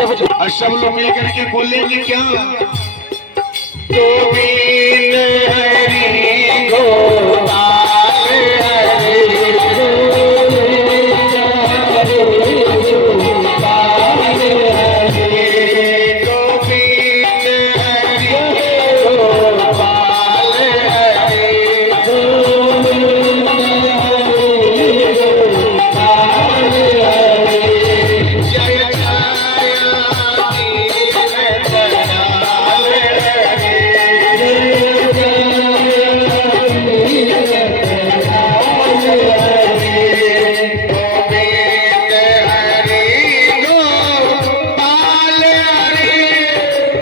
और सब लोग मिलकर के बोलेंगे क्या? गोविंद हरि गोपाल हरि गोविंद हरि गोपाल हरि गोविंद हरि गोपाल हरि गोविंद हरि गोपाल हरि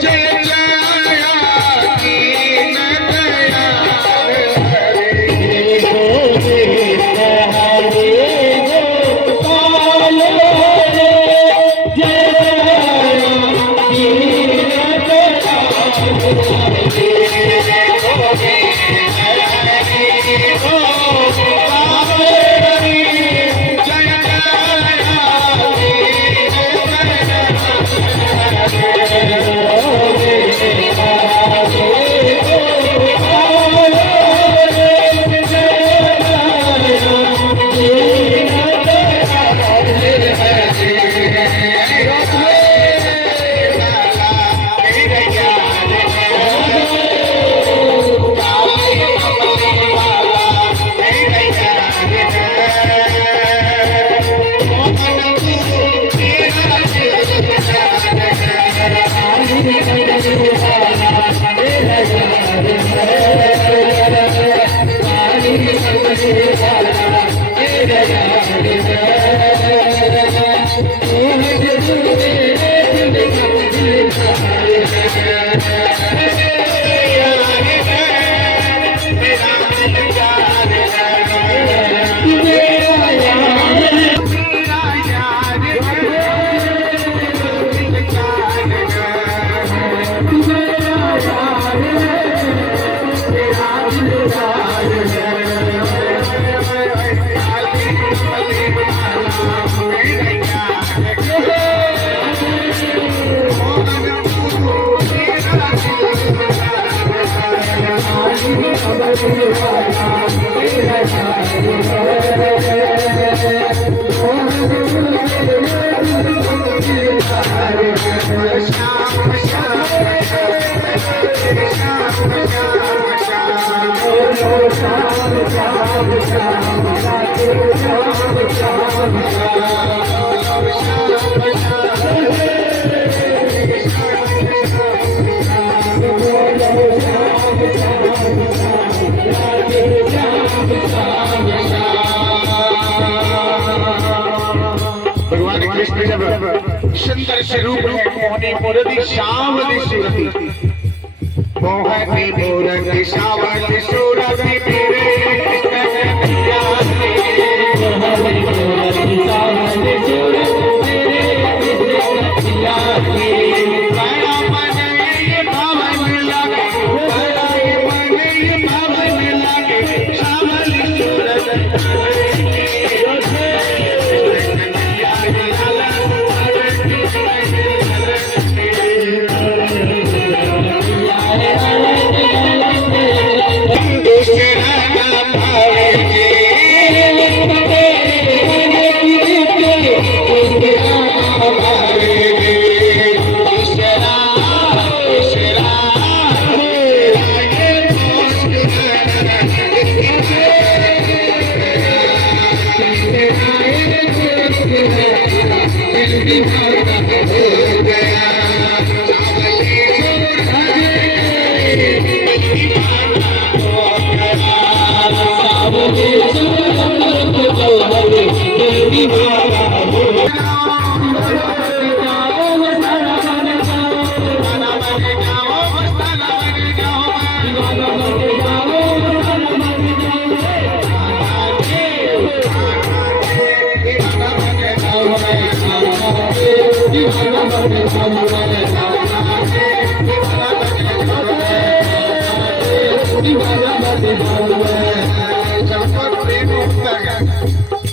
जय सुंदर स्वरूप है मोहनी मूर्ति श्यामली सूरति मोहनी मूर्ति श्यामली सूरति मेरे कृष्ण कन्हैया मोहनी मूर्ति श्यामली सूरति मेरे कृष्ण कन्हैया बड़ा मन ये भवन लगे बड़ा मन ये भवन लगे श्यामली सूरति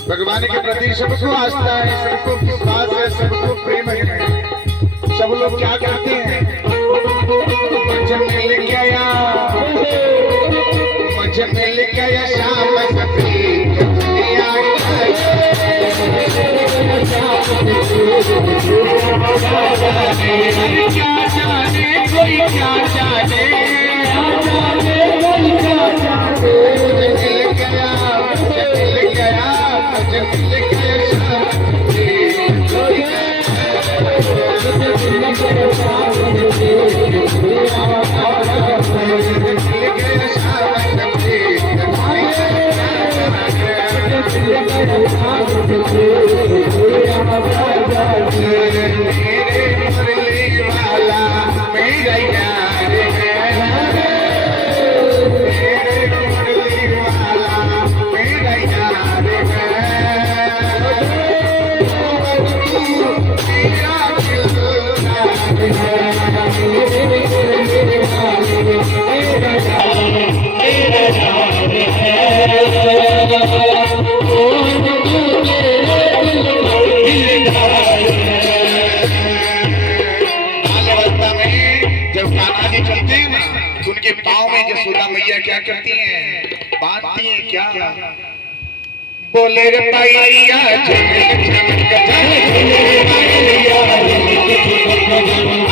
भगवान के प्रति सबको आस्था है, सबको विश्वास है, सबको प्रेम है। सब लोग क्या करते हैं, जब मिल गया शाम सफेद दुनिया क्या जाने कोई क्या जाने, मिल गया शाम उनके पाँव में यशोदा मैया क्या करती हैं, बांधती हैं क्या, बोले रे पाइया झमक झमक झमक